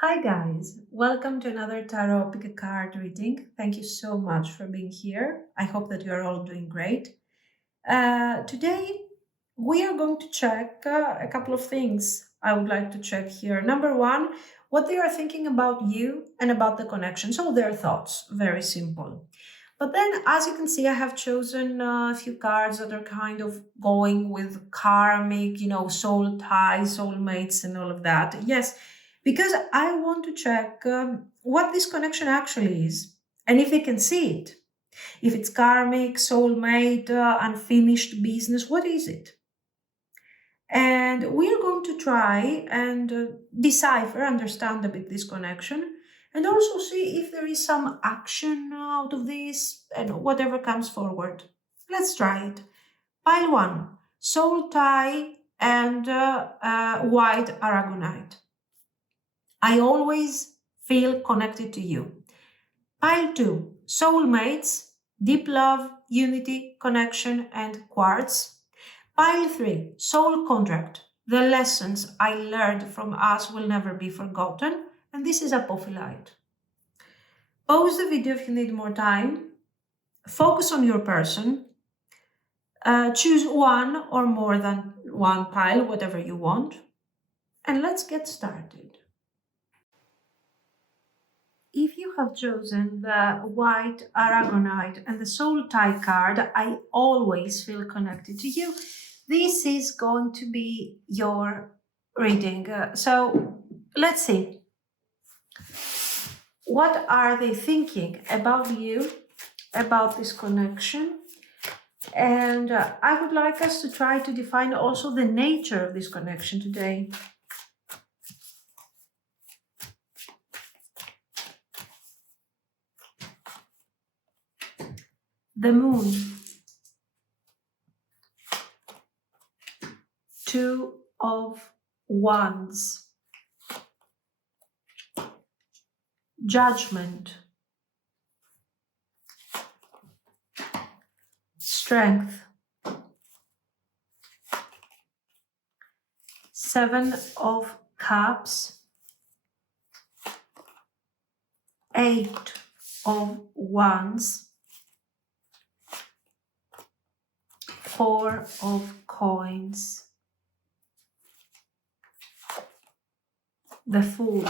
Hi guys, welcome to another tarot pick a card reading. Thank you so much for being here. I hope that you are all doing great. Today we are going to check a couple of things I would like to check here. Number one, what they are thinking about you and about the connection. So their thoughts, very simple. But then, as you can see, I have chosen a few cards that are kind of going with karmic, soul ties, soulmates, and all of that. Yes, because I want to check what this connection actually is and if they can see it. If it's karmic, soulmate, unfinished business, what is it? And we are going to try and decipher, understand a bit this connection, and also see if there is some action out of this and whatever comes forward. Let's try it. Pile one, soul tie and white aragonite. I always feel connected to you. Pile two, soulmates, deep love, unity, connection, and quartz. Pile three, soul contract. The lessons I learned from us will never be forgotten. And this is APOPHILLITE. Pause the video if you need more time. Focus on your person. Choose one or more than one pile, whatever you want. And let's get started. If you have chosen the white aragonite and the soul tie card, I always feel connected to you. This is going to be your reading. So let's see. What are they thinking about you, about this connection? And I would like us to try to define also the nature of this connection today. The moon. Two of Wands. Judgment. Strength. Seven of Cups. Eight of Wands. Four of Coins. The Fool.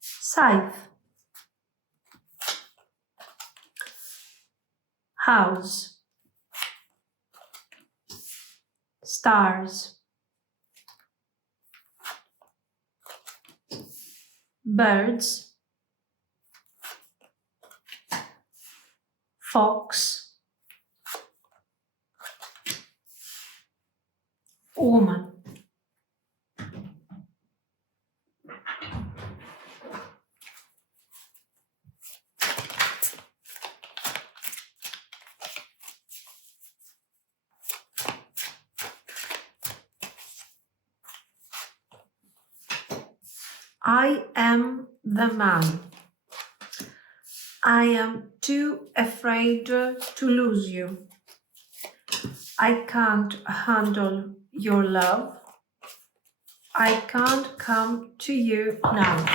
Scythe. House. Stars. Birds. Fox. Woman. I am the man. I am too afraid to lose you. I can't handle your love. I can't come to you now.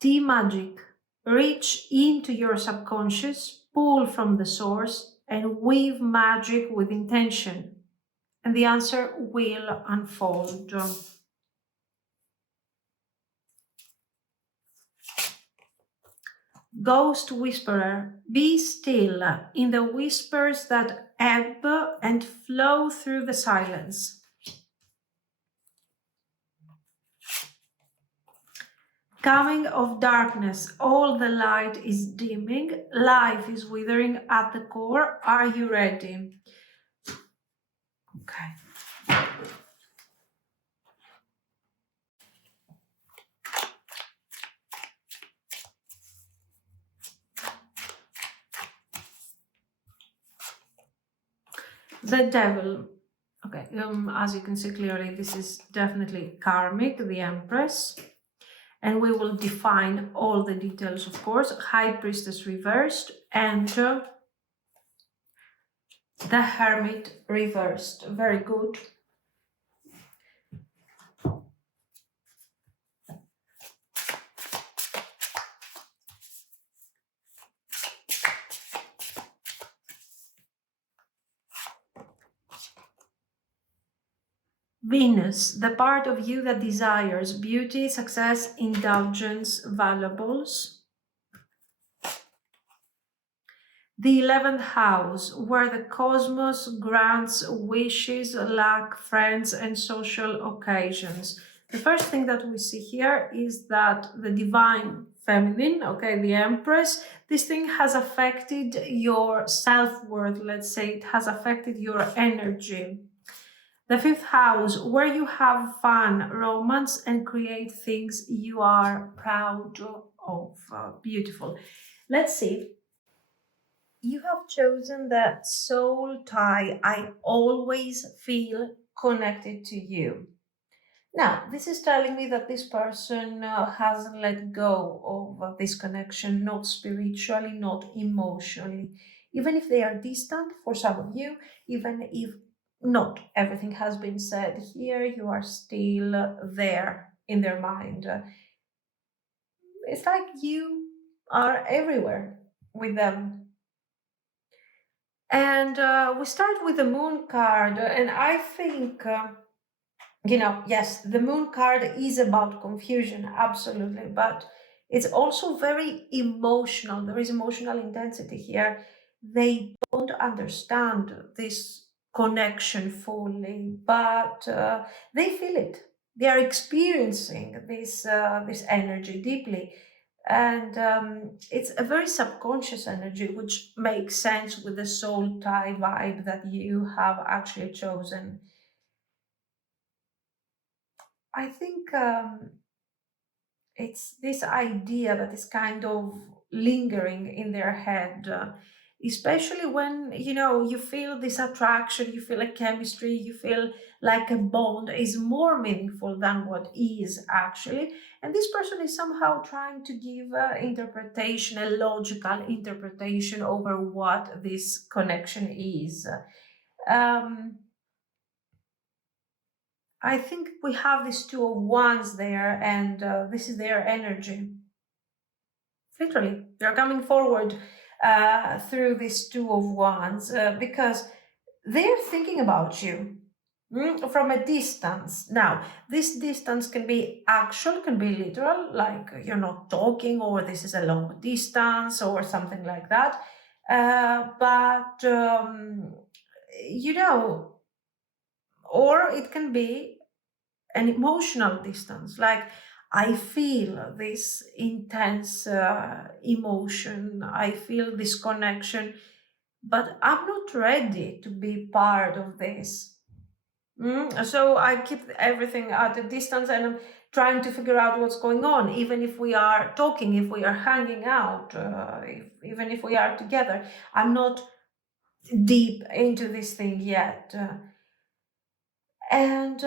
Tea magic. Reach into your subconscious, pull from the source, and weave magic with intention. And the answer will unfold. Ghost whisperer, be still in the whispers that ebb and flow through the silence. Coming of darkness, all the light is dimming, life is withering at the core. Are you ready? Okay. The Devil. Okay, as you can see clearly, this is definitely Karmic, the Empress. And we will define all the details, of course. High Priestess reversed and the Hermit reversed. Very good. Venus, the part of you that desires beauty, success, indulgence, valuables. The 11th house, where the cosmos grants wishes, luck, friends, and social occasions. The first thing that we see here is that the divine feminine, okay, the Empress, this thing has affected your self-worth, let's say. It has affected your energy. The 5th house, where you have fun, romance, and create things you are proud of. Beautiful. Let's see. You have chosen the soul tie. I always feel connected to you. Now, this is telling me that this person hasn't let go of this connection, not spiritually, not emotionally. Even if they are distant for some of you, even if not everything has been said here, you are still there in their mind. It's like you are everywhere with them. And we start with the moon card, and I think, yes, the moon card is about confusion, absolutely, but it's also very emotional. There is emotional intensity here. They don't understand this connection fully, but they feel it. They are experiencing this energy deeply, and it's a very subconscious energy, which makes sense with the soul tie vibe that you have actually chosen. I think it's this idea that is kind of lingering in their head, especially when you feel this attraction, you feel a chemistry, you feel like a bond is more meaningful than what is actually. And this person is somehow trying to give interpretation, a logical interpretation over what this connection is. um, I think we have these two of wands there, and this is their energy. Literally, they're coming forward through these two of wands because they're thinking about you from a distance. Now, this distance can be actual, can be literal, like you're not talking, or this is a long distance, or something like that. But you know, or it can be an emotional distance, like I feel this intense emotion, I feel this connection, but I'm not ready to be part of this. So I keep everything at a distance, and I'm trying to figure out what's going on, even if we are talking, if we are hanging out, even if we are together. I'm not deep into this thing yet. And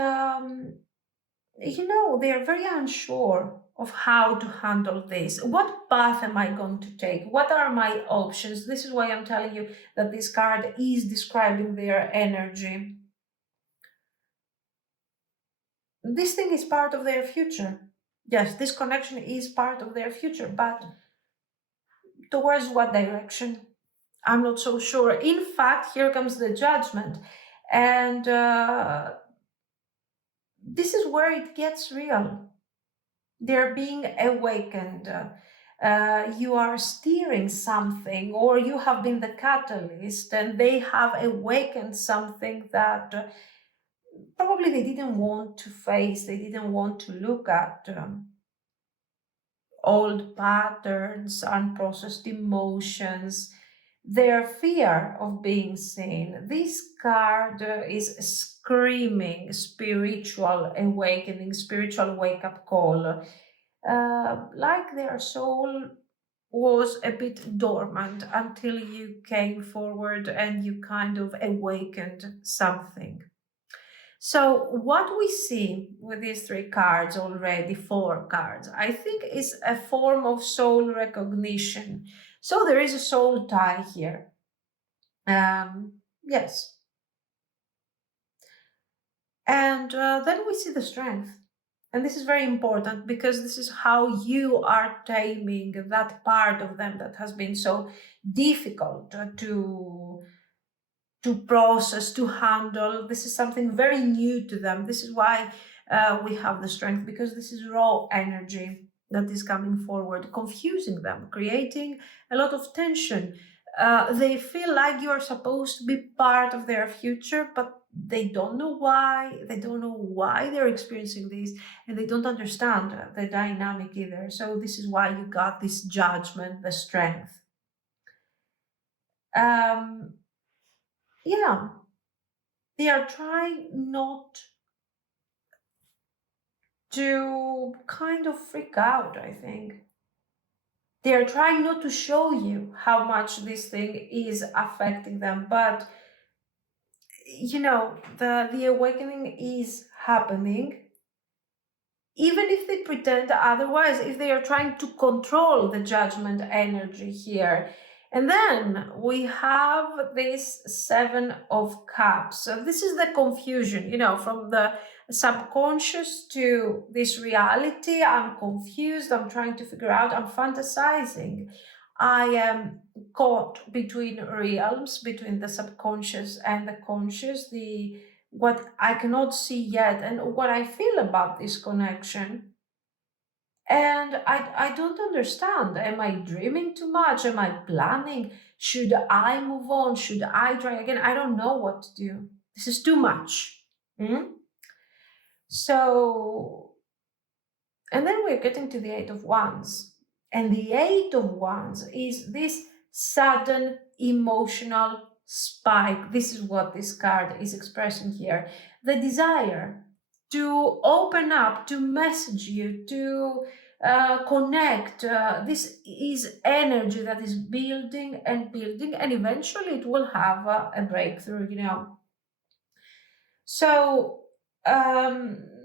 they're very unsure of how to handle this. What path am I going to take? What are my options? This is why I'm telling you that this card is describing their energy. This thing is part of their future. Yes, this connection is part of their future, but towards what direction? I'm not so sure. In fact, here comes the judgment. And this is where it gets real. They're being awakened. You are steering something, or you have been the catalyst, and they have awakened something that probably they didn't want to face, they didn't want to look at. Old patterns, unprocessed emotions, their fear of being seen. This card is screaming spiritual awakening, spiritual wake up call. Like their soul was a bit dormant until you came forward and you kind of awakened something. So what we see with these three cards already, four cards, I think is a form of soul recognition. So there is a soul tie here. Yes. And then we see the strength. And this is very important because this is how you are taming that part of them that has been so difficult to process, to handle. This is something very new to them. This is why we have the strength, because this is raw energy that is coming forward, confusing them, creating a lot of tension. They feel like you're supposed to be part of their future, but they don't know why. They don't know why they're experiencing this, and they don't understand the dynamic either. So this is why you got this judgment, the strength. Um, yeah, they are trying not to kind of freak out, I think. They are trying not to show you how much this thing is affecting them, but the awakening is happening. Even if they pretend otherwise, if they are trying to control the judgment energy here. And then we have this Seven of Cups. So this is the confusion, from the subconscious to this reality. I'm confused, I'm trying to figure out, I'm fantasizing. I am caught between realms, between the subconscious and the conscious, the what I cannot see yet, and what I feel about this connection. And I don't understand. Am I dreaming too much? Am I planning? Should I move on? Should I try again? I don't know what to do. This is too much. Mm? So, and then we're getting to the Eight of Wands. And the Eight of Wands is this sudden emotional spike. This is what this card is expressing here. The desire to open up, to message you, to connect. This is energy that is building and building, and eventually it will have a breakthrough. So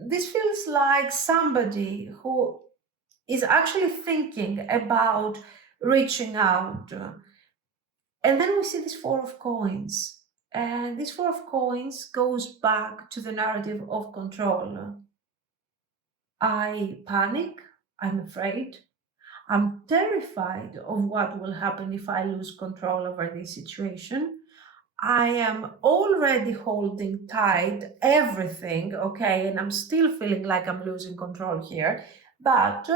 this feels like somebody who is actually thinking about reaching out. And then we see this Four of Coins. And this Four of Coins goes back to the narrative of control. I panic, I'm afraid, I'm terrified of what will happen if I lose control over this situation. I am already holding tight everything, okay, and I'm still feeling like I'm losing control here. But,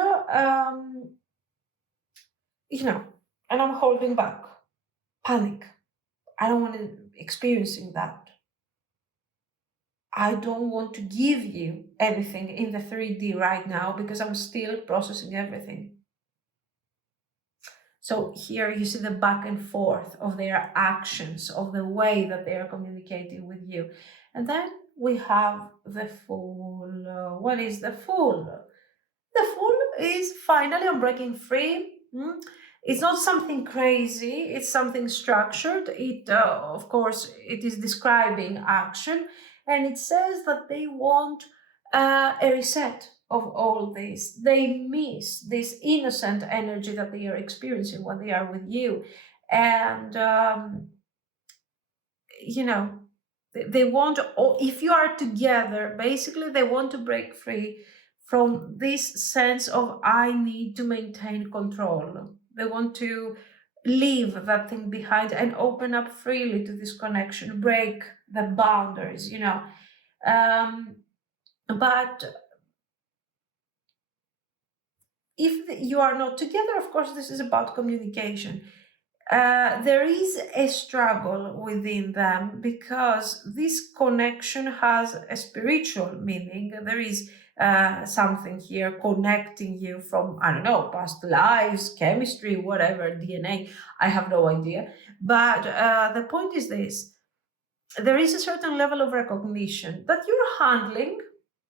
you know, and I'm holding back. Panic. I don't want to experiencing that. I don't want to give you anything in the 3D right now because I'm still processing everything. So here you see the back and forth of their actions, of the way that they are communicating with you. And then we have the Fool. What is the Fool? The Fool is finally I'm breaking free. It's not something crazy, it's something structured. It, of course, it is describing action, and it says that they want a reset of all this. They miss this innocent energy that they are experiencing when they are with you. And, they want, or if you are together, basically, they want to break free from this sense of I need to maintain control. They want to leave that thing behind and open up freely to this connection, break the boundaries. But if you are not together, of course, this is about communication. There is a struggle within them because this connection has a spiritual meaning. There is something here connecting you from, I don't know, past lives, chemistry, whatever, DNA, I have no idea. But the point is this: there is a certain level of recognition that you're handling,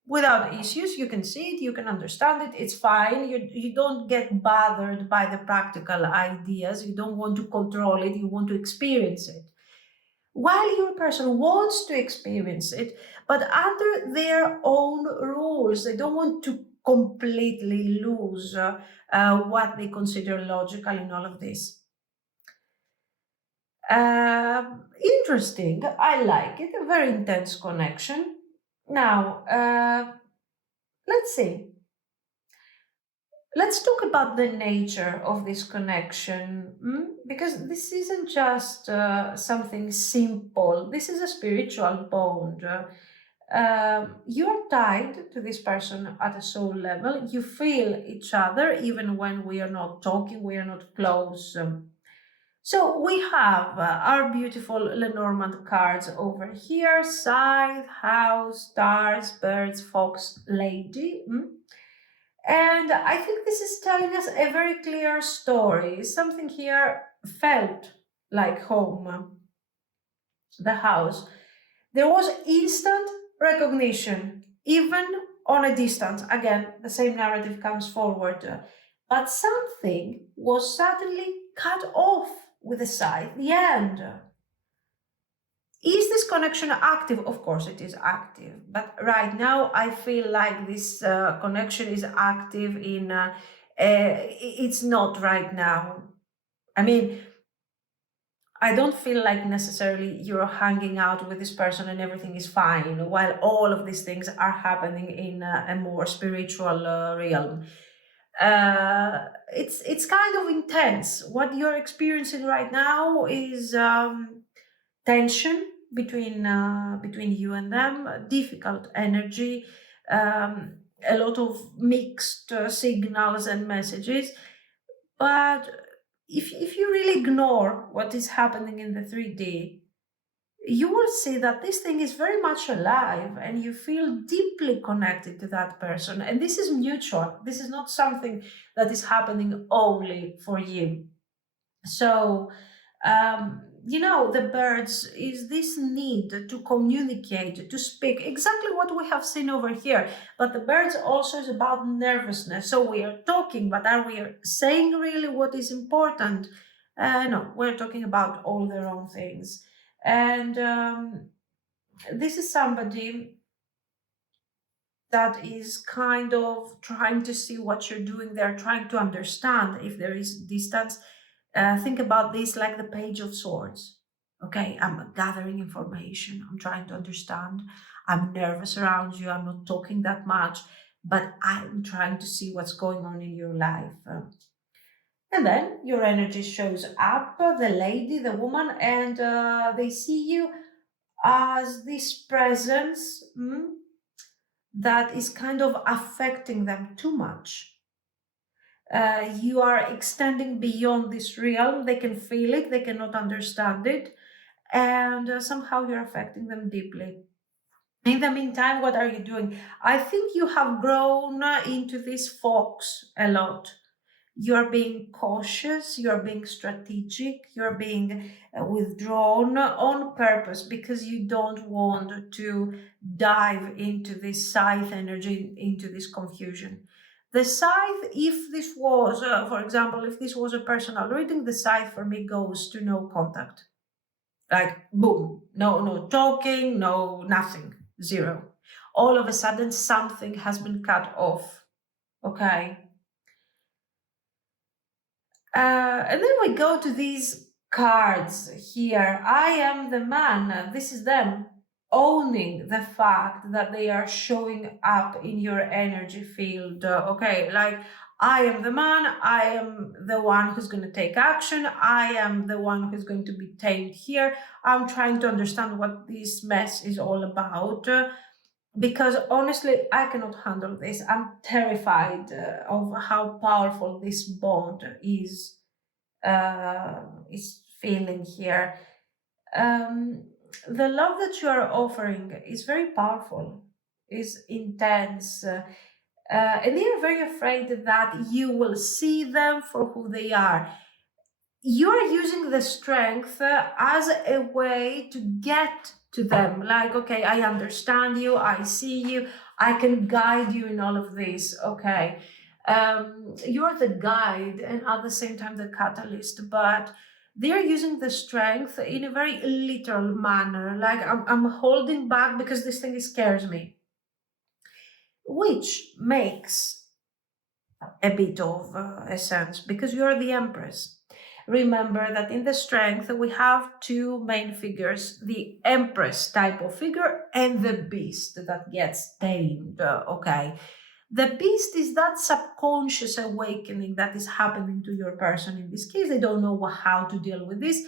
without issues. You can see it, you can understand it, it's fine. You don't get bothered by the practical ideas, you don't want to control it, you want to experience it. While your person wants to experience it, but under their own rules, they don't want to completely lose what they consider logical in all of this. Interesting. I like it. A very intense connection. Now, let's see. Let's talk about the nature of this connection, because this isn't just something simple. This is a spiritual bond. You're tied to this person at a soul level. You feel each other even when we are not talking, we are not close. So we have our beautiful Lenormand cards over here: Scythe, House, Stars, Birds, Fox, Lady. And I think this is telling us a very clear story. Something here felt like home, the house. There was instant recognition, even on a distance. Again, the same narrative comes forward. But something was suddenly cut off with a scythe, the end. Is this connection active? Of course, it is active. But right now, I feel like this connection is active in. It's not right now. I mean, I don't feel like necessarily you're hanging out with this person and everything is fine, while all of these things are happening in a more spiritual realm. It's kind of intense. What you're experiencing right now is tension between you and them, difficult energy, a lot of mixed signals and messages. But if you really ignore what is happening in the 3D, you will see that this thing is very much alive and you feel deeply connected to that person. And this is mutual. This is not something that is happening only for you. So, the birds is this need to communicate, to speak, exactly what we have seen over here. But the birds also is about nervousness. So we are talking, but are we saying really what is important? No, we're talking about all the wrong things. And this is somebody that is kind of trying to see what you're doing. They're trying to understand if there is distance. Think about this like the Page of Swords. Okay, I'm gathering information, I'm trying to understand, I'm nervous around you, I'm not talking that much, but I'm trying to see what's going on in your life. And then your energy shows up, the lady, the woman, and they see you as this presence that is kind of affecting them too much. You are extending beyond this realm. They can feel it, they cannot understand it, and somehow you're affecting them deeply. In the meantime, what are you doing? I think you have grown into this fox a lot. You're being cautious, you're being strategic, you're being withdrawn on purpose because you don't want to dive into this scythe energy, into this confusion. The scythe, if this was, for example, if this was a personal reading, the scythe for me goes to no contact. Like, boom, no talking, no nothing, zero. All of a sudden, something has been cut off. Okay. And then we go to these cards here. I am the man. This is them owning the fact that they are showing up in your energy field. Okay, like I am the man. I am the one who's going to take action. I am the one who's going to be tamed here. I'm trying to understand what this mess is all about. Because honestly, I cannot handle this. I'm terrified of how powerful this bond is feeling here. Um, the love that you are offering is very powerful, is intense, and they are very afraid that you will see them for who they are. You are using the strength as a way to get to them. Like, okay, I understand you, I see you, I can guide you in all of this. Okay. You're the guide and at the same time the catalyst, but they're using the strength in a very literal manner. Like I'm holding back because this thing scares me, which makes a bit of a sense because you're the Empress. Remember that in the strength we have two main figures, the Empress type of figure and the beast that gets tamed. Okay. The beast is that subconscious awakening that is happening to your person. In this case, they don't know how to deal with this.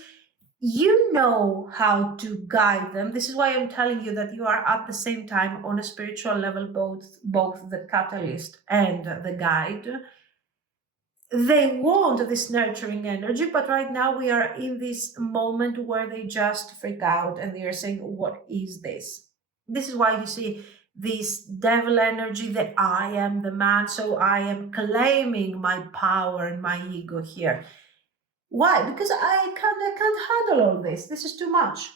You know how to guide them. This is why I'm telling you that you are at the same time on a spiritual level, both the catalyst and the guide. They want this nurturing energy, but right now we are in this moment where they just freak out and they are saying, what is this? This is why you see this devil energy that I am the man, so I am claiming my power and my ego here. Why? Because I can't handle all this. This is too much.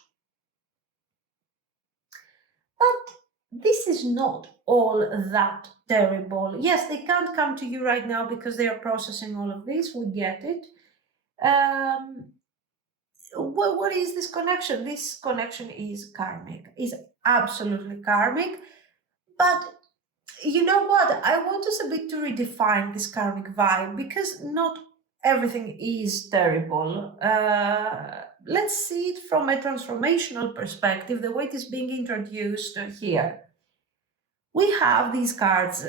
But this is not all that terrible. Yes, they can't come to you right now because they are processing all of this. We get it. Um, what is this connection? This connection is karmic, is absolutely karmic. But you know what? I want us a bit to redefine this karmic vibe because not everything is terrible. Let's see it from a transformational perspective, the way it is being introduced here. We have these cards,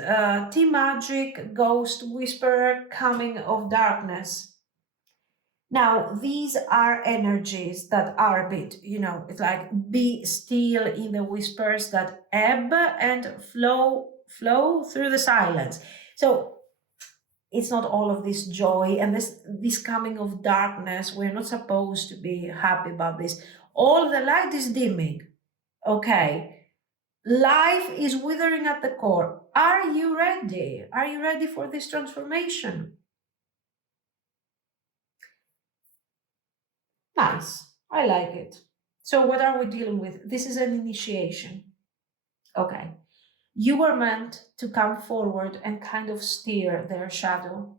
Tea Magic, Ghost, Whisperer, Coming of Darkness. Now, these are energies that are a bit, it's like be still in the whispers that ebb and flow through the silence. So it's not all of this joy and this coming of darkness. We're not supposed to be happy about this. All the light is dimming. Okay. Life is withering at the core. Are you ready? Are you ready for this transformation? Nice. I like it. So, what are we dealing with? This is an initiation. Okay. You were meant to come forward and kind of steer their shadow.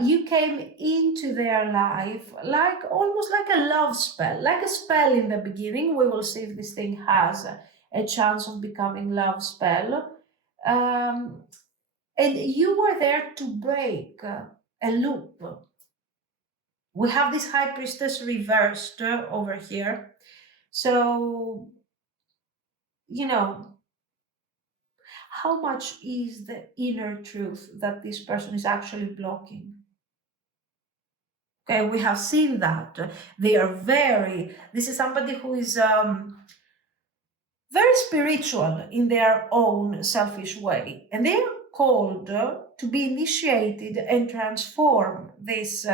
You came into their life like almost like a love spell, like a spell in the beginning. We will see if this thing has a chance of becoming love spell. Um, and you were there to break a loop. We have this high priestess reversed over here. So, you know, how much is the inner truth that this person is actually blocking? Okay, we have seen that. They are this is somebody who is very spiritual in their own selfish way. And they are called to be initiated and transform this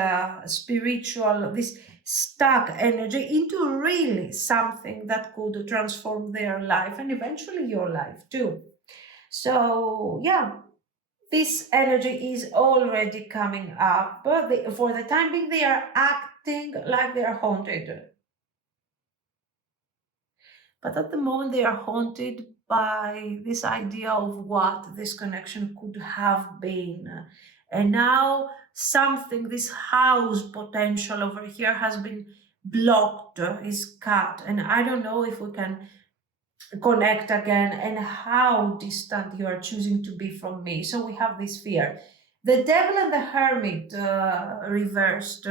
spiritual, this stuck energy into really something that could transform their life and eventually your life too. So, yeah, this energy is already coming up. For the time being, they are acting like they are haunted. But at the moment, they are haunted by this idea of what this connection could have been. And now something, this house potential over here has been blocked, is cut. And I don't know if we can connect again and how distant you are choosing to be from me. So we have this fear. The devil and the hermit reversed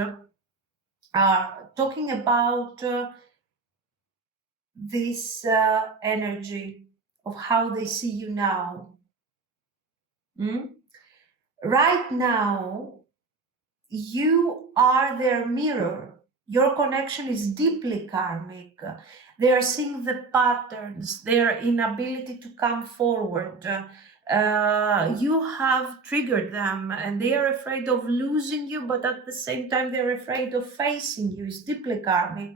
are talking about this energy of how they see you now. Mm? Right now, you are their mirror. Your connection is deeply karmic. They are seeing the patterns, their inability to come forward. You have triggered them and they are afraid of losing you, but at the same time, they're afraid of facing you. It's deeply karmic.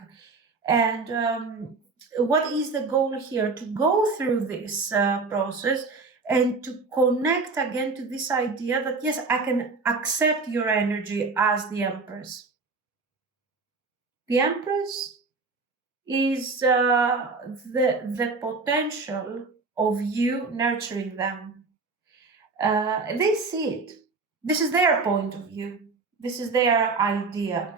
And what is the goal here? To go through this process and to connect again to this idea that yes, I can accept your energy as the Empress. The Empress is the potential of you nurturing them. They see it. This is their point of view. This is their idea.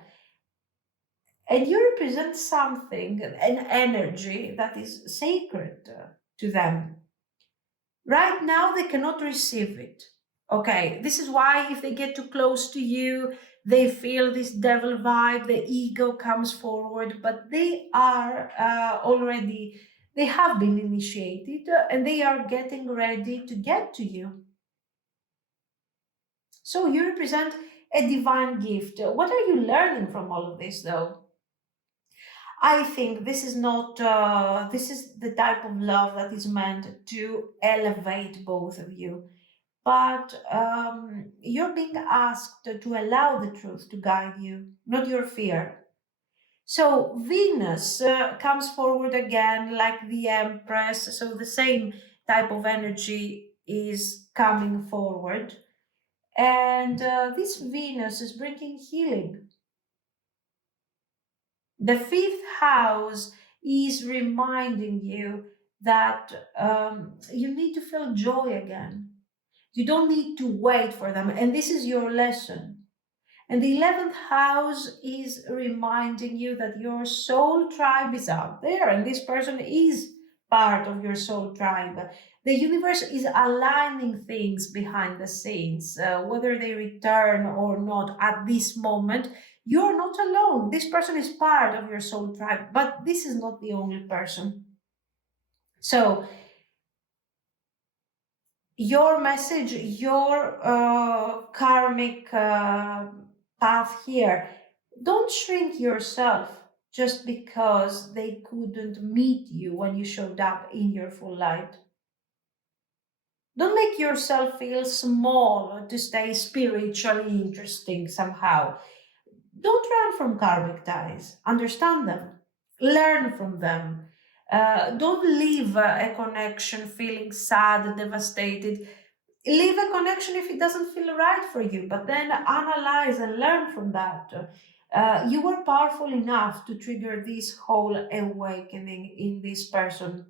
And you represent something, an energy that is sacred to them. Right now, they cannot receive it. Okay, this is why if they get too close to you, they feel this devil vibe, the ego comes forward, but they are already, they have been initiated and they are getting ready to get to you. So you represent a divine gift. What are you learning from all of this, though? I think this is not, this is the type of love that is meant to elevate both of you. But you're being asked to allow the truth to guide you, not your fear. So Venus comes forward again like the Empress. So the same type of energy is coming forward. And this Venus is bringing healing. The fifth house is reminding you that you need to feel joy again. You don't need to wait for them. And this is your lesson. And the 11th house is reminding you that your soul tribe is out there, and this person is part of your soul tribe. The universe is aligning things behind the scenes, whether they return or not at this moment. You're not alone. This person is part of your soul tribe, but this is not the only person. So, your message, your karmic path here, don't shrink yourself just because they couldn't meet you when you showed up in your full light. Don't make yourself feel small or to stay spiritually interesting somehow. Don't run from karmic ties. Understand them. Learn from them. Don't leave a connection feeling sad, devastated. Leave a connection if it doesn't feel right for you, but then analyze and learn from that. You are powerful enough to trigger this whole awakening in this person.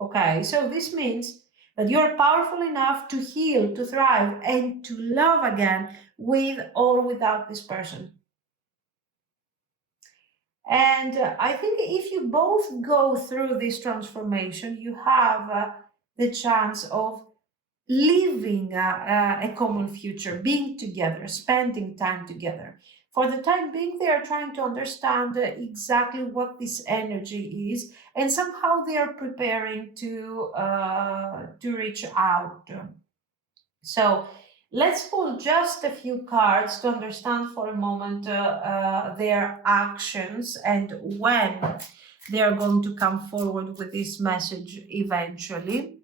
Okay, so this means that you're powerful enough to heal, to thrive, and to love again with or without this person. And I think if you both go through this transformation, you have the chance of living a common future, being together, spending time together. For the time being, they are trying to understand exactly what this energy is, and somehow they are preparing to reach out. So let's pull just a few cards to understand for a moment their actions and when they are going to come forward with this message eventually.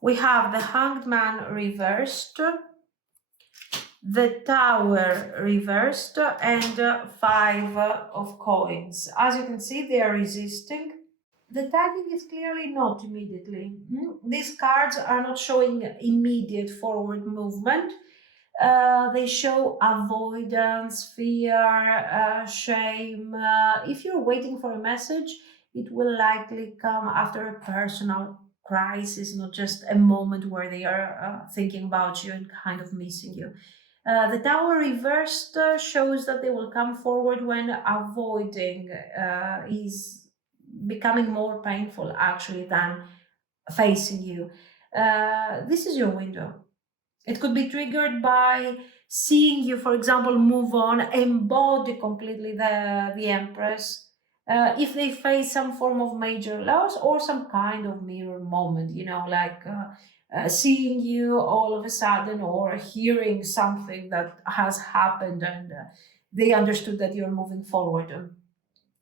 We have the Hanged Man reversed, the Tower reversed, and Five of Coins. As you can see, they are resisting. The timing is clearly not immediately. These cards are not showing immediate forward movement. They show avoidance, fear, shame. If you're waiting for a message, it will likely come after a personal crisis, not just a moment where they are thinking about you and kind of missing you. The Tower reversed shows that they will come forward when avoiding is becoming more painful actually than facing you. This is your window. It could be triggered by seeing you, for example, move on, embody completely the Empress. If they face some form of major loss or some kind of mirror moment, like seeing you all of a sudden or hearing something that has happened and they understood that you're moving forward.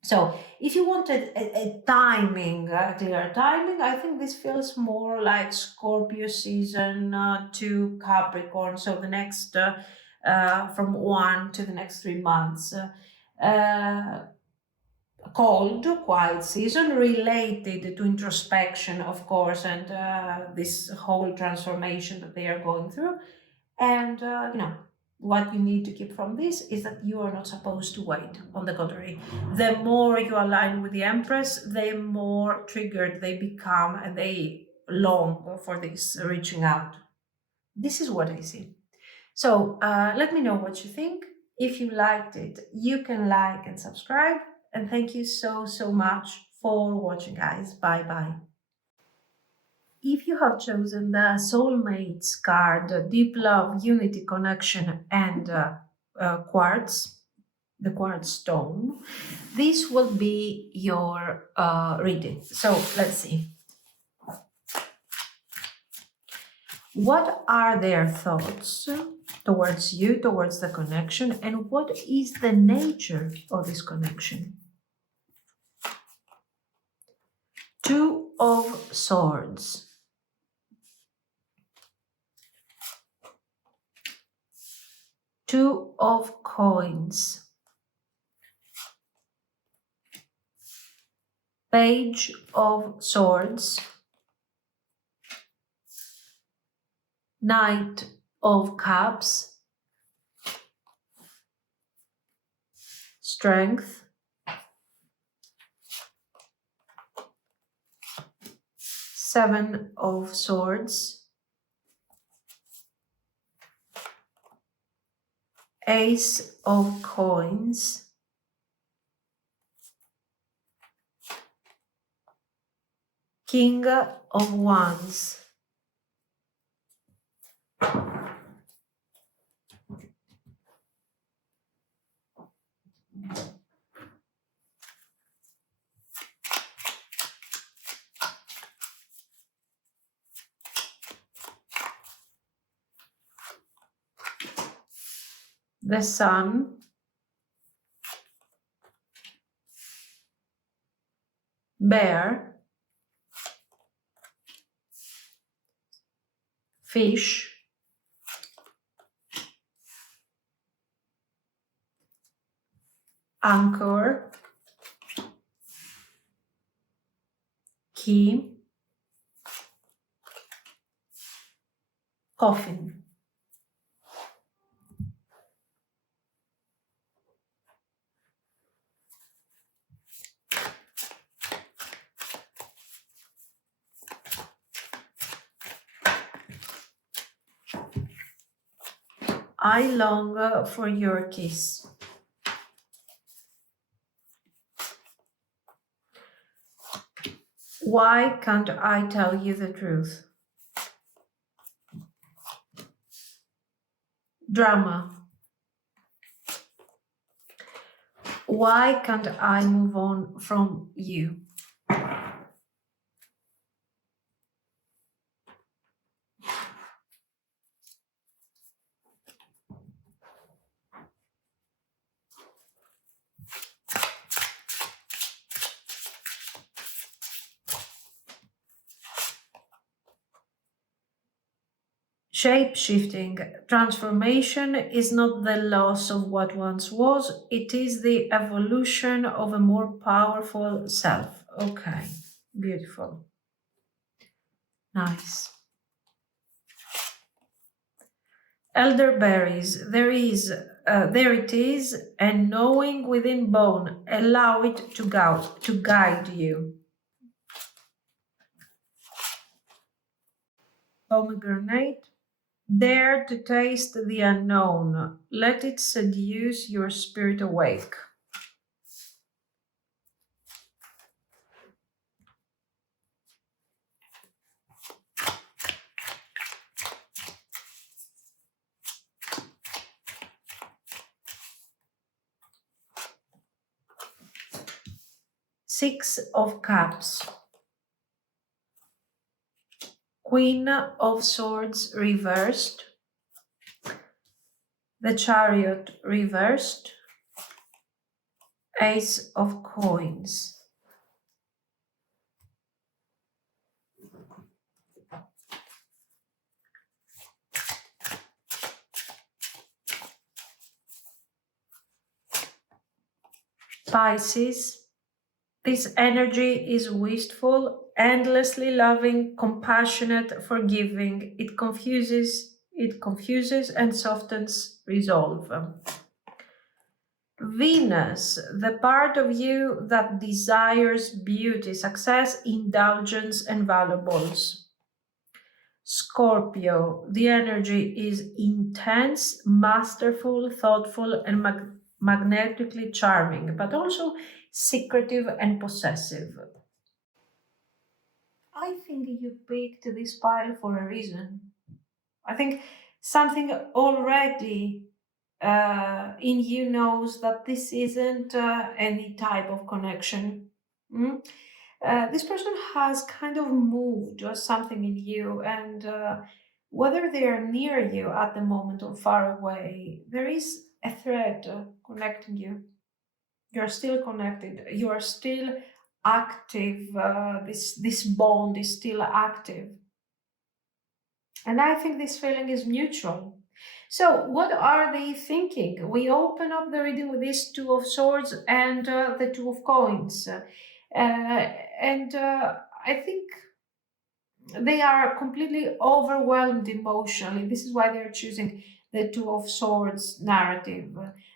So if you wanted a timing, clear timing, I think this feels more like Scorpio season to Capricorn. So the next, from 1 to the next 3 months. Cold, quiet season related to introspection, of course, and this whole transformation that they are going through. And, what you need to keep from this is that you are not supposed to wait. On the contrary, the more you align with the Empress, the more triggered they become and they long for this reaching out. This is what I see. So let me know what you think. If you liked it, you can like and subscribe. And thank you so, so much for watching, guys. Bye bye. If you have chosen the Soulmates card, Deep Love, Unity, Connection, and Quartz, the quartz stone, this will be your reading. So let's see. What are their thoughts towards you, towards the connection, and what is the nature of this connection? Two of Swords. Two of Coins. Page of Swords. Knight of Cups. Strength. Seven of Swords. Ace of Coins. King of Wands. The Sun. Bear. Fish. Anchor. Key. Coffin. I long for your kiss. Why can't I tell you the truth? Drama. Why can't I move on from you? Shape-shifting. Transformation is not the loss of what once was, it is the evolution of a more powerful self. Okay, beautiful. Nice. Elderberries, there it is, and knowing within bone, allow it to guide you. Pomegranate, dare to taste the unknown, let it seduce your spirit awake. Six of Cups. Queen of Swords reversed. The Chariot reversed. Ace of Coins. Pisces. This energy is wistful, endlessly loving, compassionate, forgiving. It confuses it confuses and softens resolve. Venus, the part of you that desires beauty, success, indulgence, and valuables. Scorpio, the energy is intense, masterful, thoughtful, and magnetically charming, but also secretive and possessive. I think you picked this pile for a reason. I think something already in you knows that this isn't any type of connection. Mm? This person has kind of moved or something in you, and whether they are near you at the moment or far away, there is a thread connecting you. You're still connected. You are still active. This bond is still active, and I think this feeling is mutual. So, what are they thinking? We open up the reading with this Two of Swords and the Two of Coins. And I think they are completely overwhelmed emotionally. This is why they're choosing the Two of Swords narrative.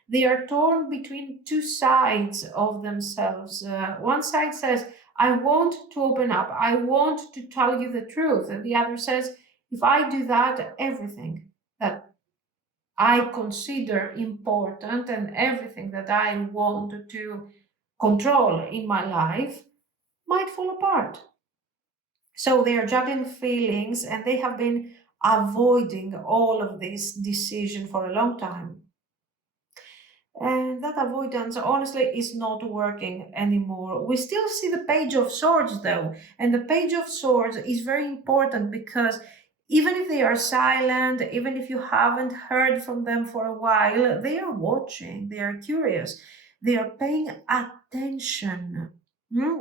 They are torn between two sides of themselves. One side says, I want to open up, I want to tell you the truth. And the other says, if I do that, everything that I consider important and everything that I want to control in my life might fall apart. So they are juggling feelings and they have been avoiding all of this decision for a long time. And that avoidance, honestly, is not working anymore. We still see the Page of Swords, though. And the Page of Swords is very important because even if they are silent, even if you haven't heard from them for a while, they are watching, they are curious, they are paying attention.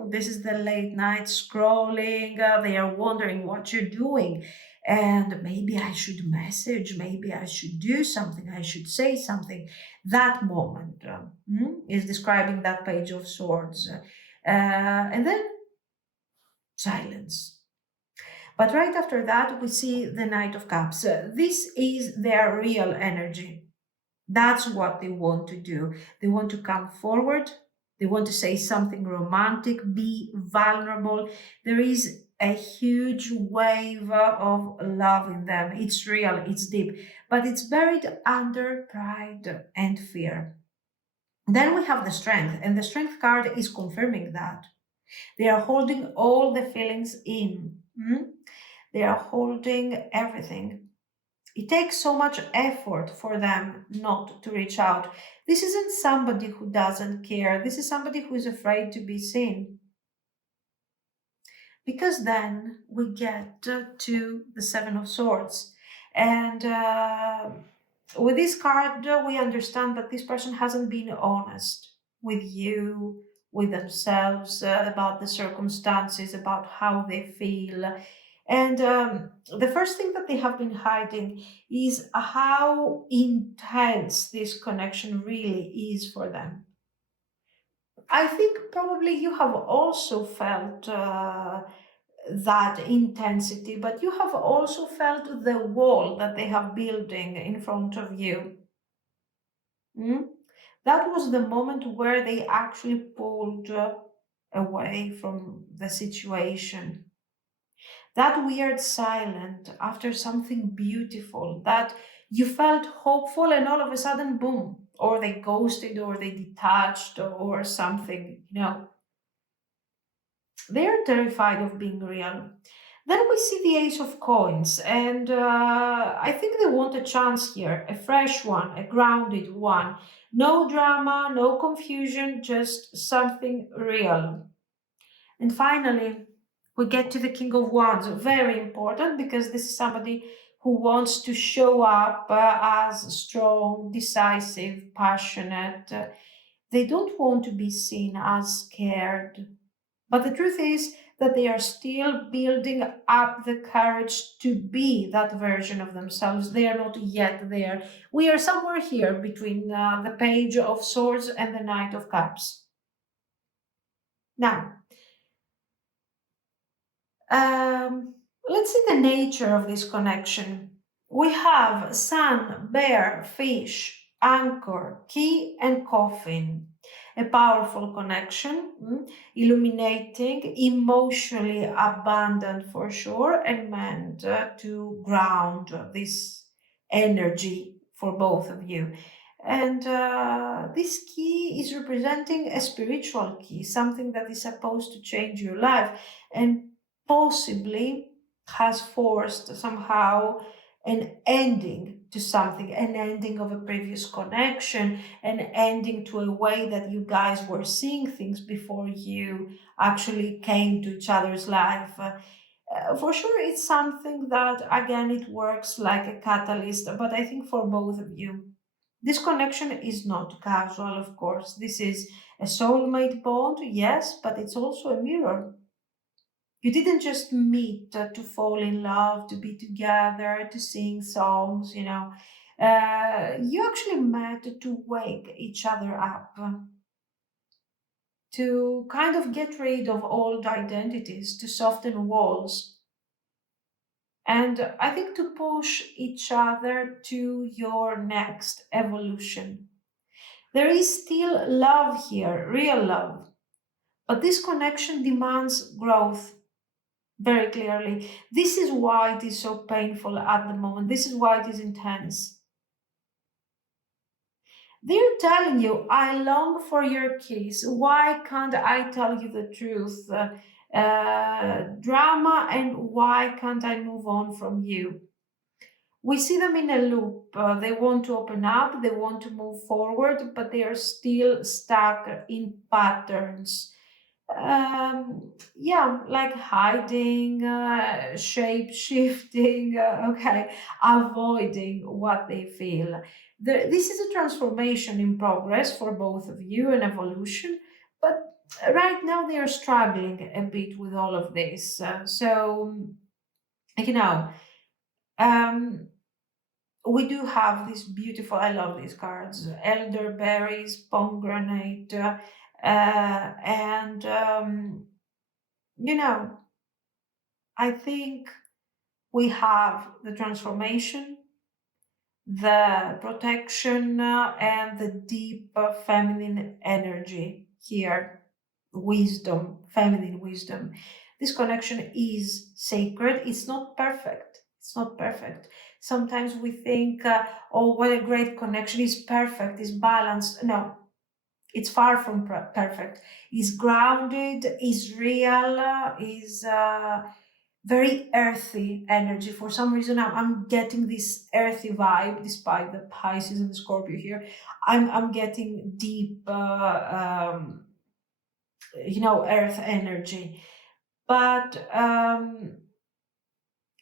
This is the late night scrolling, they are wondering what you're doing. And maybe I should message, maybe I should do something, I should say something. That moment is describing that Page of Swords. And then silence. But right after that, we see the Knight of Cups. This is their real energy. That's what they want to do. They want to come forward. They want to say something romantic, be vulnerable. There is a huge wave of love in them. It's real, it's deep, but it's buried under pride and fear. Then we have the Strength, and the Strength card is confirming that. They are holding all the feelings in. They are holding everything. It takes so much effort for them not to reach out. This isn't somebody who doesn't care. This is somebody who is afraid to be seen. Because then we get to the Seven of Swords. And with this card, we understand that this person hasn't been honest with you, with themselves, about the circumstances, about how they feel. And the first thing that they have been hiding is how intense this connection really is for them. I think probably you have also felt that intensity, but you have also felt the wall that they have building in front of you. Mm? That was the moment where they actually pulled away from the situation. That weird silence after something beautiful, that you felt hopeful and all of a sudden, boom, or they ghosted or they detached or something, They're terrified of being real. Then we see the Ace of Coins, and I think they want a chance here, a fresh one, a grounded one. No drama, no confusion, just something real. And finally, we get to the King of Wands, very important because this is somebody who wants to show up as strong, decisive, passionate. They don't want to be seen as scared. But the truth is that they are still building up the courage to be that version of themselves. They are not yet there. We are somewhere here between the Page of Swords and the Knight of Cups. Now, um, let's see the nature of this connection. We have sun, bear, fish, anchor, key, and coffin. A powerful connection, illuminating, emotionally abundant for sure, and meant to ground this energy for both of you. And this key is representing a spiritual key, something that is supposed to change your life and possibly has forced somehow an ending to something, an ending of a previous connection, an ending to a way that you guys were seeing things before you actually came to each other's life. For sure, it's something that, again, it works like a catalyst, but I think for both of you, this connection is not casual, of course. This is a soulmate bond, yes, but it's also a mirror. You didn't just meet to fall in love, to be together, to sing songs, you know. You actually met to wake each other up, to kind of get rid of old identities, to soften walls, and I think to push each other to your next evolution. There is still love here, real love, but this connection demands growth very clearly. This is why it is so painful at the moment. This is why it is intense. They're telling you, I long for your kiss. Why can't I tell you the truth? Drama, and why can't I move on from you? We see them in a loop. They want to open up, they want to move forward, but they are still stuck in patterns. Yeah, like hiding, shape shifting, okay, avoiding what they feel. This is a transformation in progress for both of you, an evolution, but right now they are struggling a bit with all of this. You know, um, we do have this beautiful, I love these cards, elderberries, pomegranate, and you know, I think we have the transformation, the protection, and the deep feminine energy here. Wisdom, feminine wisdom. This connection is sacred. It's not perfect. It's not perfect. Sometimes we think, oh, what a great connection, is perfect, is balanced. No, it's far from perfect. Is grounded, is real, is very earthy energy. For some reason, I'm getting this earthy vibe, despite the Pisces and the Scorpio here. I'm getting deep, earth energy. But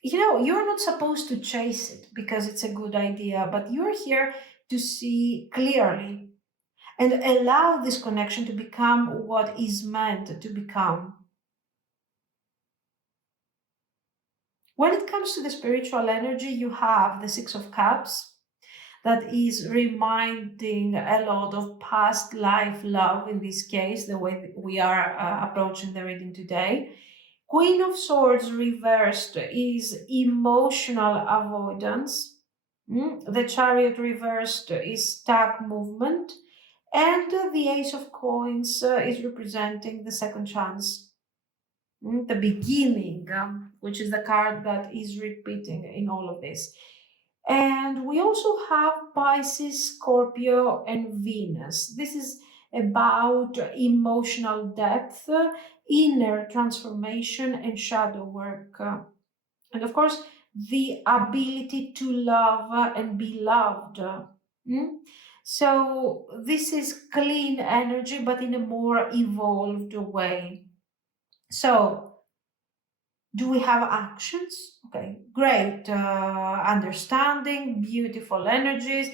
you're not supposed to chase it because it's a good idea, but you're here to see clearly and allow this connection to become what is meant to become. When it comes to the spiritual energy, you have the Six of Cups that is reminding a lot of past life love, in this case, the way we are approaching the reading today. Queen of Swords reversed is emotional avoidance. The Chariot reversed is stuck movement. And the Ace of Coins is representing the second chance, the beginning, which is the card that is repeating in all of this. And we also have Pisces, Scorpio, and Venus. This is about emotional depth, inner transformation, and shadow work. And of course, the ability to love and be loved. Mm? So, this is clean energy, but in a more evolved way. So, do we have actions? Okay, great. Understanding, beautiful energies.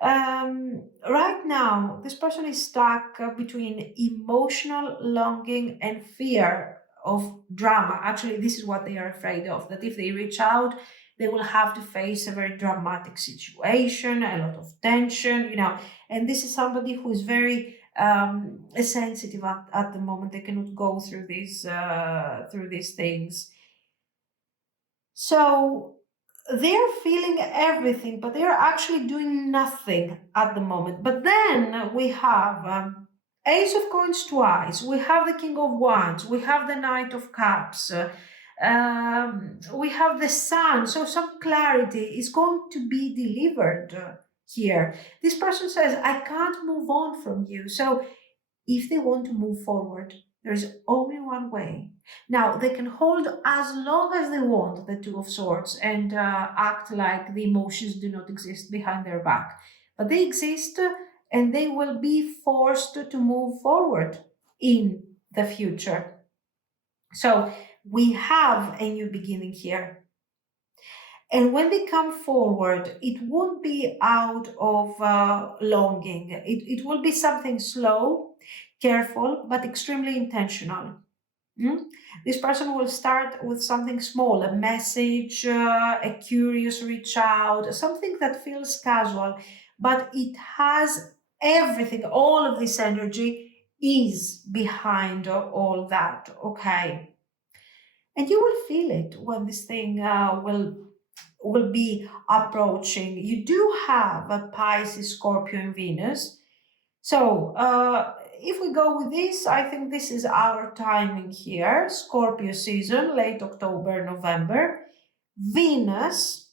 Right now, this person is stuck between emotional longing and fear of drama. Actually, this is what they are afraid of, that if they reach out, they will have to face a very dramatic situation, a lot of tension, and this is somebody who is very sensitive at the moment. They cannot go through these things. So they're feeling everything, but they're actually doing nothing at the moment. But then we have Ace of Coins twice, we have the King of Wands, we have the Knight of Cups, we have the Sun. So some clarity is going to be delivered here. This person says, I can't move on from you. So if they want to move forward, there is only one way. Now, they can hold as long as they want the Two of Swords and act like the emotions do not exist behind their back. But they exist and they will be forced to move forward in the future. So we have a new beginning here. And when they come forward, it won't be out of longing. It will be something slow, careful, but extremely intentional. Mm? This person will start with something small, a message, a curious reach out, something that feels casual, but it has everything, all of this energy is behind all that, okay? And you will feel it when this thing will be approaching. You do have a Pisces, Scorpio, and Venus. So if we go with this, I think this is our timing here. Scorpio season, late October, November. Venus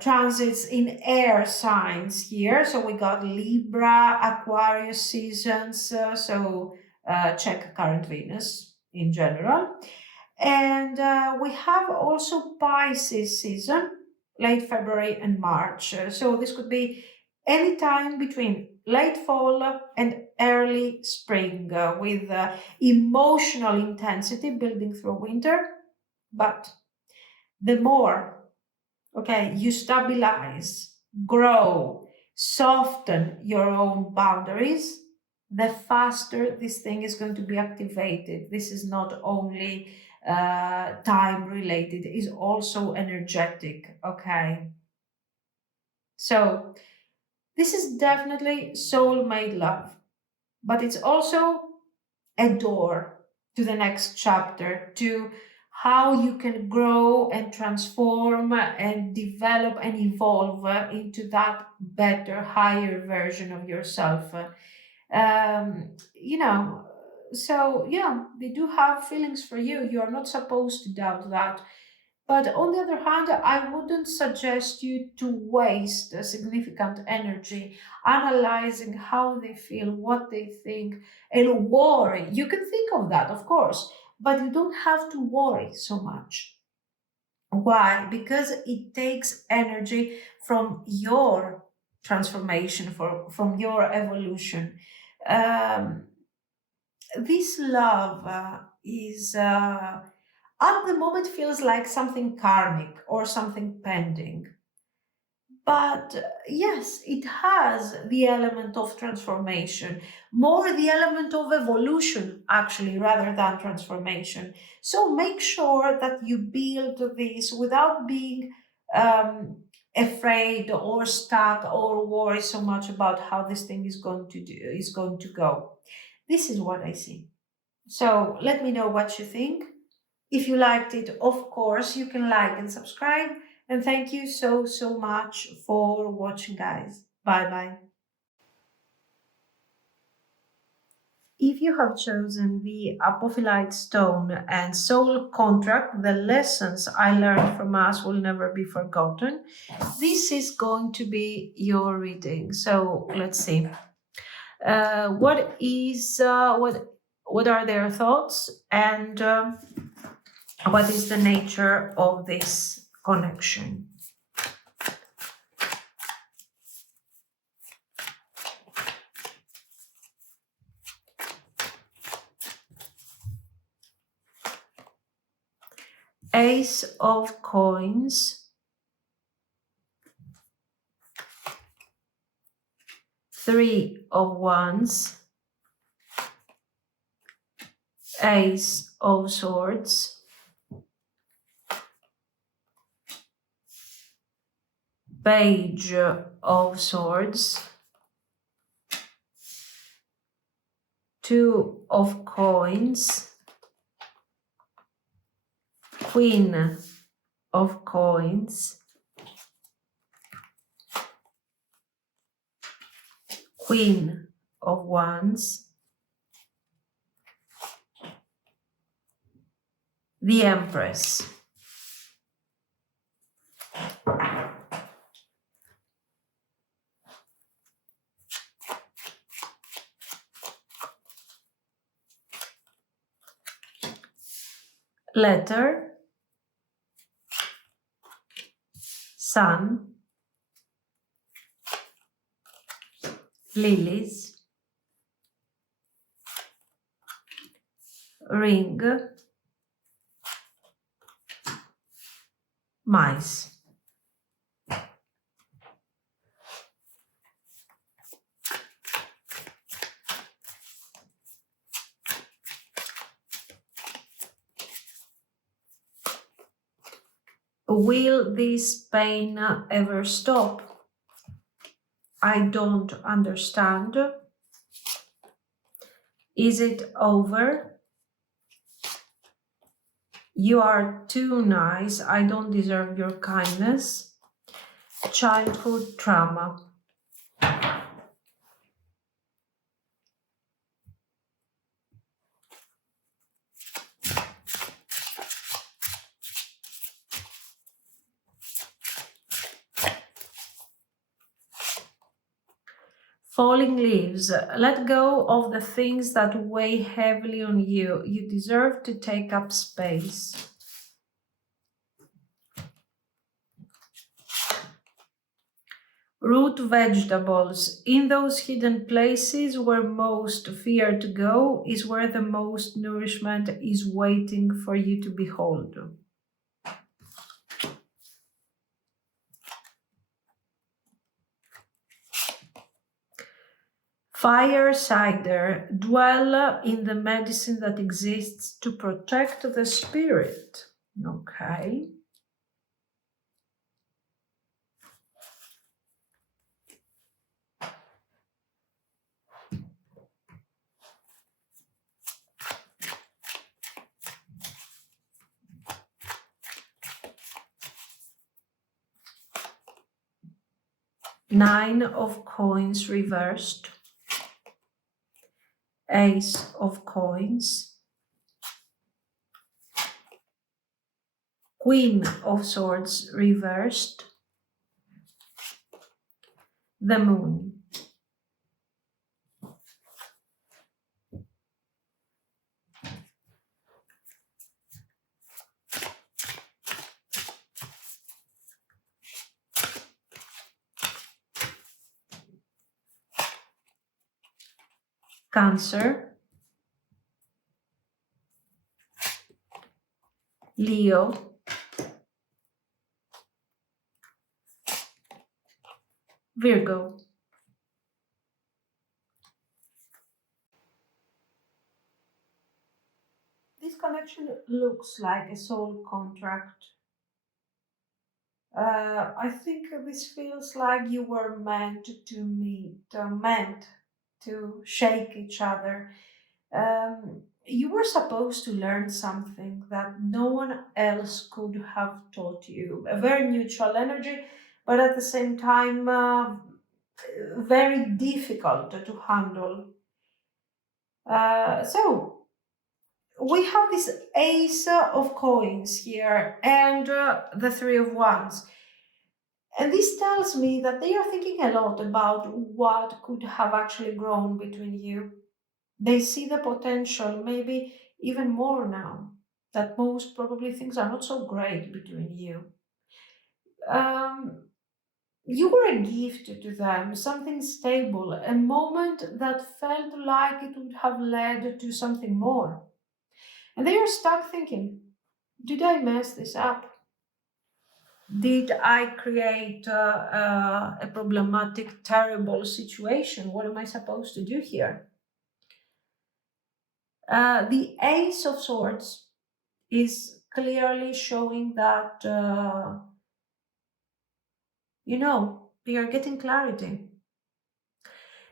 transits in air signs here. So we got Libra, Aquarius seasons. Check current Venus in general. And we have also Pisces season, late February and March. So this could be any time between late fall and early spring with emotional intensity building through winter. But the more, okay, you stabilize, grow, soften your own boundaries, the faster this thing is going to be activated. This is not only time related, it is also energetic, okay? So this is definitely soulmate love, but it's also a door to the next chapter, to how you can grow and transform and develop and evolve into that better, higher version of yourself. You know, so yeah, they do have feelings for you. You are not supposed to doubt that. But on the other hand, I wouldn't suggest you to waste a significant energy analyzing how they feel, what they think, and worry. You can think of that, of course, but you don't have to worry so much. Why? Because it takes energy from your transformation, from your evolution. Um, this love is at the moment feels like something karmic or something pending. But yes, it has the element of transformation, more the element of evolution, actually, rather than transformation. So make sure that you build this without being um, afraid or stuck or worry so much about how this thing is going to go. This is what I see. So let me know what you think. If you liked it, of course, you can like and subscribe. And thank you so, so much for watching, guys. Bye bye. If you have chosen the Apophilite Stone and Soul Contract, the lessons I learned from us will never be forgotten. This is going to be your reading. So let's see. What are their thoughts, and what is the nature of this connection? Ace of Coins, Three of Wands, Ace of Swords, Page of Swords, Two of Coins, Queen of Coins, Queen of Wands, the Empress. Letter, Sun, Lilies, Ring, Mice. Will this pain ever stop? I don't understand. Is it over? You are too nice. I don't deserve your kindness. Childhood trauma. Falling leaves. Let go of the things that weigh heavily on you. You deserve to take up space. Root vegetables. In those hidden places where most fear to go is where the most nourishment is waiting for you to behold. Fire cider. Dwell in the medicine that exists to protect the spirit. Okay. Nine of Coins reversed. Ace of Coins. Queen of Swords reversed. The Moon. Cancer. Leo. Virgo. This connection looks like a soul contract. I think this feels like you were meant to meet, meant to shake each other. You were supposed to learn something that no one else could have taught you. A very neutral energy, but at the same time, very difficult to handle. So we have this Ace of Coins here and the Three of Wands. And this tells me that they are thinking a lot about what could have actually grown between you. They see the potential, maybe even more now, that most probably things are not so great between you. Um, you were a gift to them, something stable, a moment that felt like it would have led to something more. And they are stuck thinking, did I mess this up? Did I create a problematic, terrible situation? What am I supposed to do here? The Ace of Swords is clearly showing that, we are getting clarity.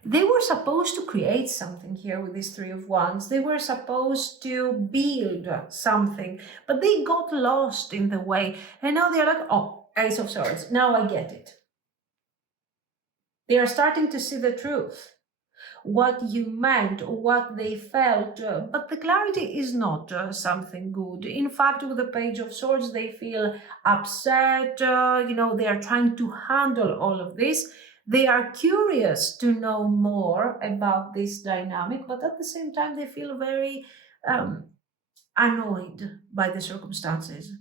They were supposed to create something here with this Three of Wands. They were supposed to build something, but they got lost in the way. And now they're like, oh, Ace of Swords. Now I get it. They are starting to see the truth, what you meant, what they felt, but the clarity is not something good. In fact, with the Page of Swords, they feel upset, they are trying to handle all of this. They are curious to know more about this dynamic, but at the same time, they feel very um, annoyed by the circumstances.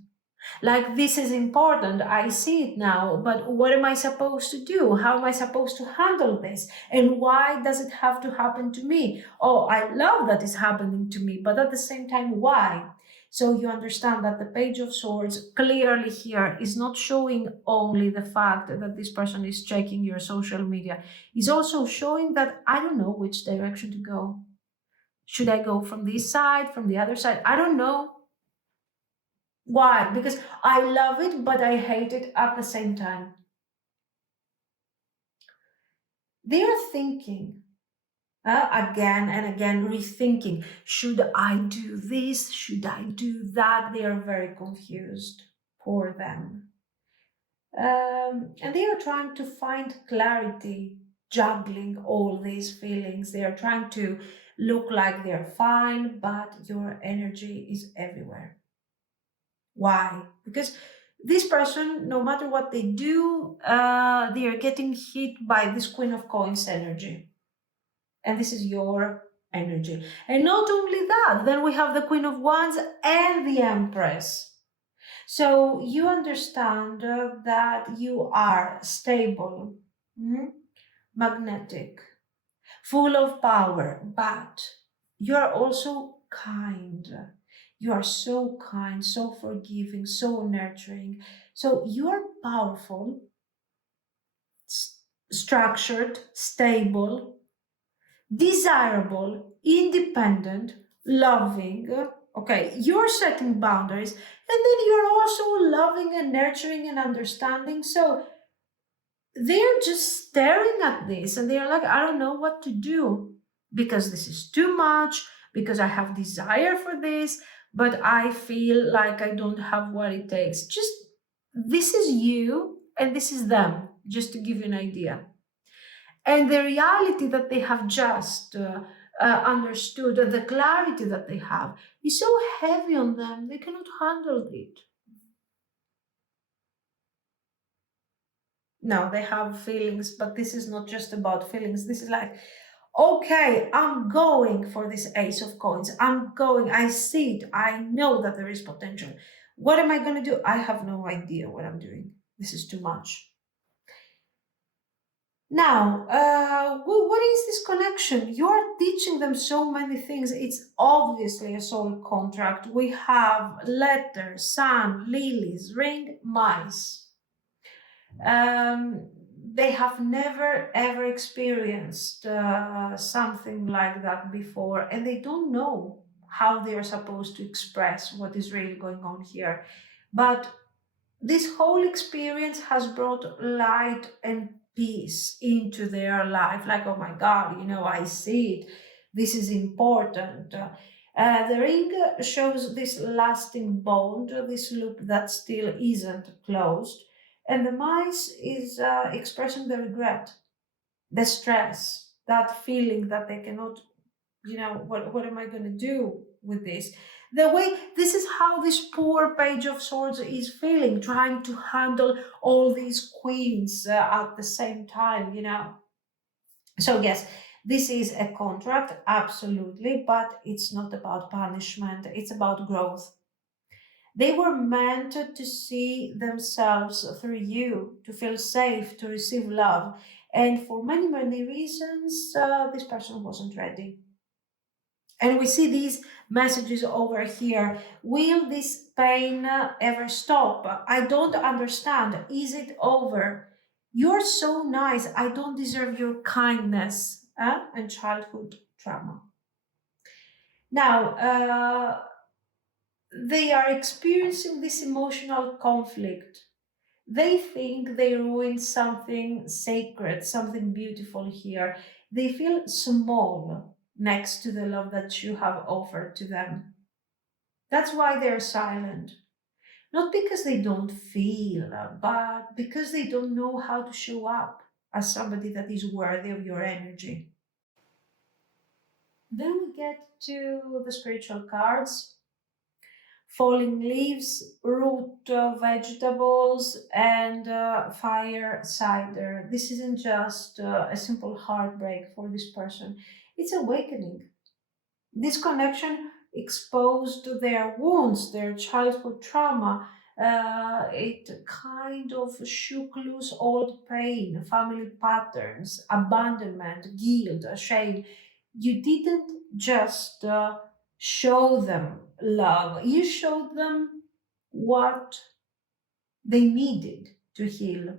Like, this is important, I see it now, but what am I supposed to do? How am I supposed to handle this? And why does it have to happen to me? Oh, I love that it's happening to me, but at the same time, why? So you understand that the Page of Swords clearly here is not showing only the fact that this person is checking your social media. It's also showing that I don't know which direction to go. Should I go from this side, from the other side? I don't know. Why? Because I love it, but I hate it at the same time. They are thinking again and again, rethinking. Should I do this? Should I do that? They are very confused. Poor them. And they are trying to find clarity, juggling all these feelings. They are trying to look like they're fine, but your energy is everywhere. Why? Because this person, no matter what they do, they are getting hit by this Queen of Coins energy. And this is your energy. And not only that, then we have the Queen of Wands and the Empress. So you understand that you are stable, magnetic, full of power, but you are also kind. You are so kind, so forgiving, so nurturing. So you are powerful, structured, stable, desirable, independent, loving. Okay, you're setting boundaries, and then you're also loving and nurturing and understanding. So they're just staring at this and they're like, I don't know what to do because this is too much, because I have desire for this, but I feel like I don't have what it takes. Just this is you and this is them, just to give you an idea. And the reality that they have just understood, and the clarity that they have, is so heavy on them, they cannot handle it. No, they have feelings, but this is not just about feelings. This is like, okay, I'm going for this Ace of Coins. I'm going, I see it. I know that there is potential. What am I going to do? I have no idea what I'm doing. This is too much. Now, what is this connection? You're teaching them so many things. It's obviously a soul contract. We have letter, sun, lilies, ring, mice. Um, they have never ever experienced something like that before, and they don't know how they are supposed to express what is really going on here. But this whole experience has brought light and peace into their life. Like, oh my God, I see it. This is important. The ring shows this lasting bond, this loop that still isn't closed. And the mice is expressing the regret, the stress, that feeling that they cannot, what am I going to do with this? The way, this is how this poor Page of Swords is feeling, trying to handle all these queens at the same time. So, yes, this is a contract, absolutely, but it's not about punishment, it's about growth. They were meant to see themselves through you, to feel safe, to receive love. And for many, many reasons, this person wasn't ready. And we see these messages over here. Will this pain ever stop? I don't understand. Is it over? You're so nice. I don't deserve your kindness and childhood trauma. Now, they are experiencing this emotional conflict. They think they ruined something sacred, something beautiful here. They feel small next to the love that you have offered to them. That's why they're silent. Not because they don't feel, but because they don't know how to show up as somebody that is worthy of your energy. Then we get to the spiritual cards: falling leaves, root vegetables, and fire cider. This isn't just a simple heartbreak for this person, it's awakening. This connection exposed their wounds, their childhood trauma. It kind of shook loose old pain, family patterns, abandonment, guilt, shame. You didn't just show them love, you showed them what they needed to heal.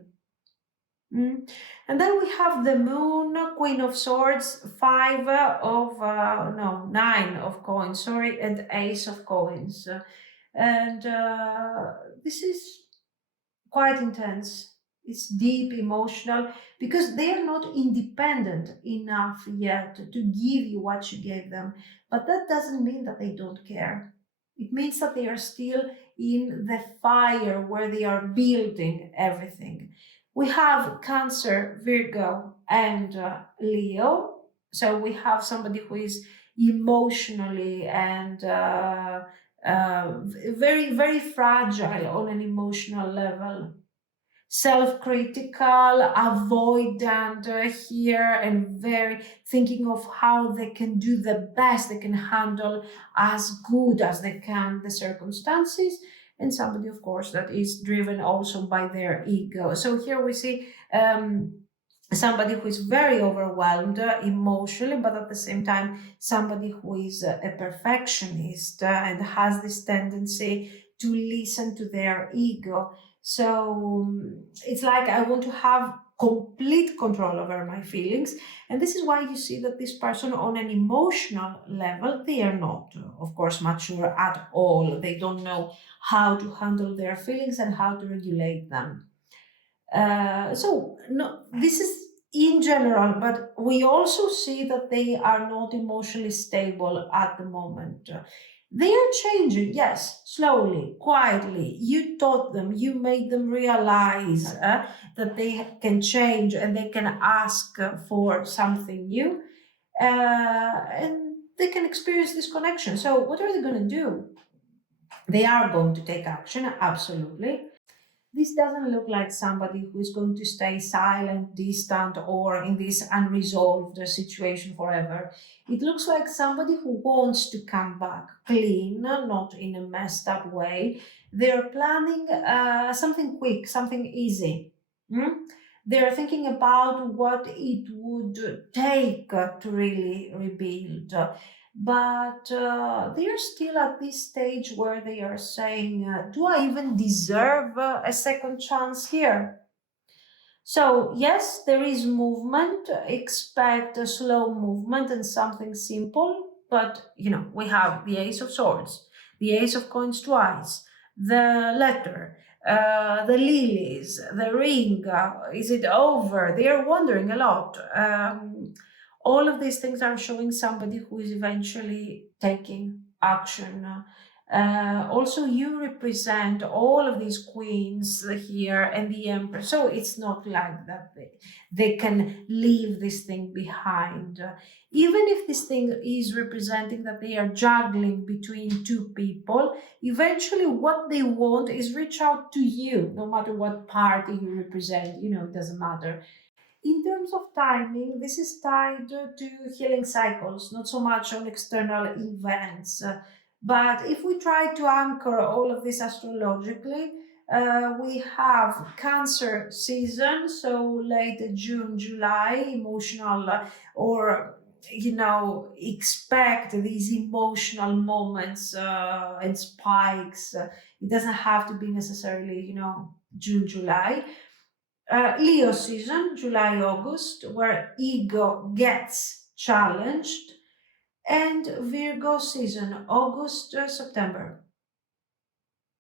Mm. And then we have the moon, queen of swords, five of, no, nine of coins, sorry, and ace of coins. And this is quite intense. It's deep, emotional, because they are not independent enough yet to give you what you gave them. But that doesn't mean that they don't care. It means that they are still in the fire where they are building everything. We have Cancer, Virgo, and Leo. So we have somebody who is emotionally and very, very fragile on an emotional level, self-critical, avoidant here, and very thinking of how they can do the best they can handle as good as they can the circumstances, and somebody, of course, that is driven also by their ego. So here we see somebody who is very overwhelmed emotionally, but at the same time somebody who is a perfectionist and has this tendency to listen to their ego. So it's like, I want to have complete control over my feelings. And this is why you see that this person, on an emotional level, they are not, of course, mature at all. They don't know how to handle their feelings and how to regulate them. So no, this is in general, but we also see that they are not emotionally stable at the moment. They are changing, yes, slowly, quietly. You taught them, you made them realize that they can change and they can ask for something new, and they can experience this connection. So, what are they going to do? They are going to take action, absolutely. This doesn't look like somebody who is going to stay silent, distant, or in this unresolved situation forever. It looks like somebody who wants to come back clean, not in a messed up way. They're planning something quick, something easy. Mm? They're thinking about what it would take to really rebuild. But they are still at this stage where they are saying, do I even deserve a second chance here? So, yes, there is movement. Expect a slow movement and something simple. But, we have the Ace of Swords, the Ace of Coins twice, the letter, the lilies, the ring. Is it over? They are wondering a lot. All of these things are showing somebody who is eventually taking action. Also, you represent all of these queens here and the emperor, so it's not like that they can leave this thing behind. Even if this thing is representing that they are juggling between two people, eventually what they want is reach out to you, no matter what party you represent, it doesn't matter. In terms of timing, this is tied to healing cycles, not so much on external events. But if we try to anchor all of this astrologically, we have Cancer season, so late June, July, emotional, or expect these emotional moments and spikes. It doesn't have to be necessarily, June, July. Leo season, July, August, where ego gets challenged, and Virgo season, August, September.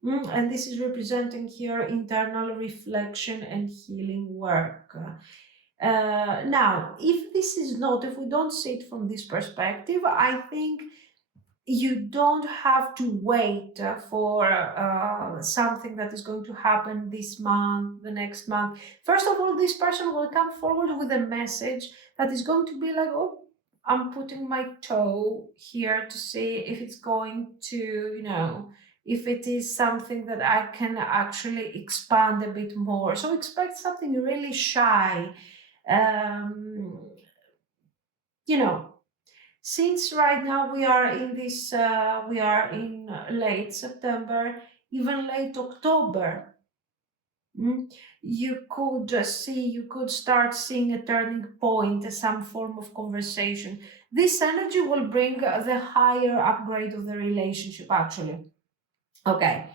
And this is representing here internal reflection and healing work. Now, if this is not, if we don't see it from this perspective, I think you don't have to wait for something that is going to happen this month, the next month. First of all, this person will come forward with a message that is going to be like, oh, I'm putting my toe here to see if it's going to, if it is something that I can actually expand a bit more. So expect something really shy. Um, you know, since right now we are in late September, even late October, you could you could start seeing a turning point, some form of conversation. This energy will bring the higher upgrade of the relationship, actually. Okay.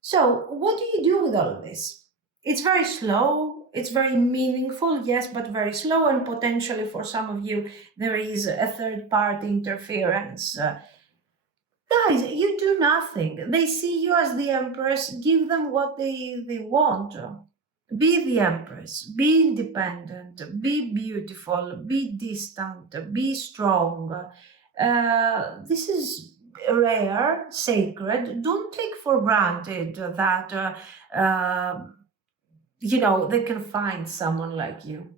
So, what do you do with all of this? It's very slow, it's very meaningful, yes, but very slow, and potentially for some of you, there is a third party interference. Guys, you do nothing. They see you as the Empress, give them what they want. Be the Empress, be independent, be beautiful, be distant, be strong. This is rare, sacred. Don't take for granted that, they can find someone like you.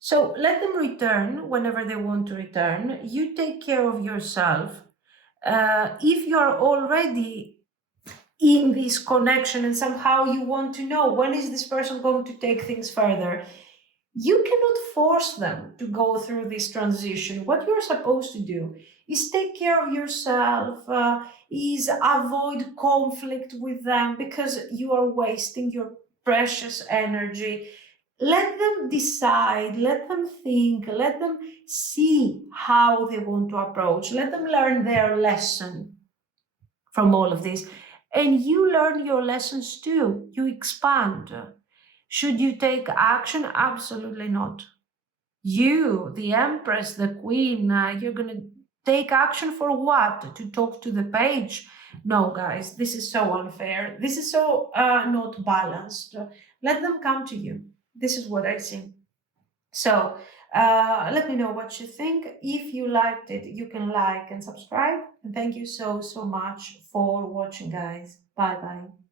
So let them return whenever they want to return. You take care of yourself. If you're already in this connection and somehow you want to know when is this person going to take things further, you cannot force them to go through this transition. What you're supposed to do is take care of yourself, is avoid conflict with them because you are wasting your precious energy. Let them decide, let them think, let them see how they want to approach, let them learn their lesson from all of this. And you learn your lessons too, you expand. Should you take action? Absolutely not. You, the Empress, the Queen, you're going to take action for what? To talk to the page? No, guys, this is so unfair. This is so not balanced. Let them come to you. This is what I see. So let me know what you think. If you liked it, you can like and subscribe. And thank you so, so much for watching, guys. Bye bye.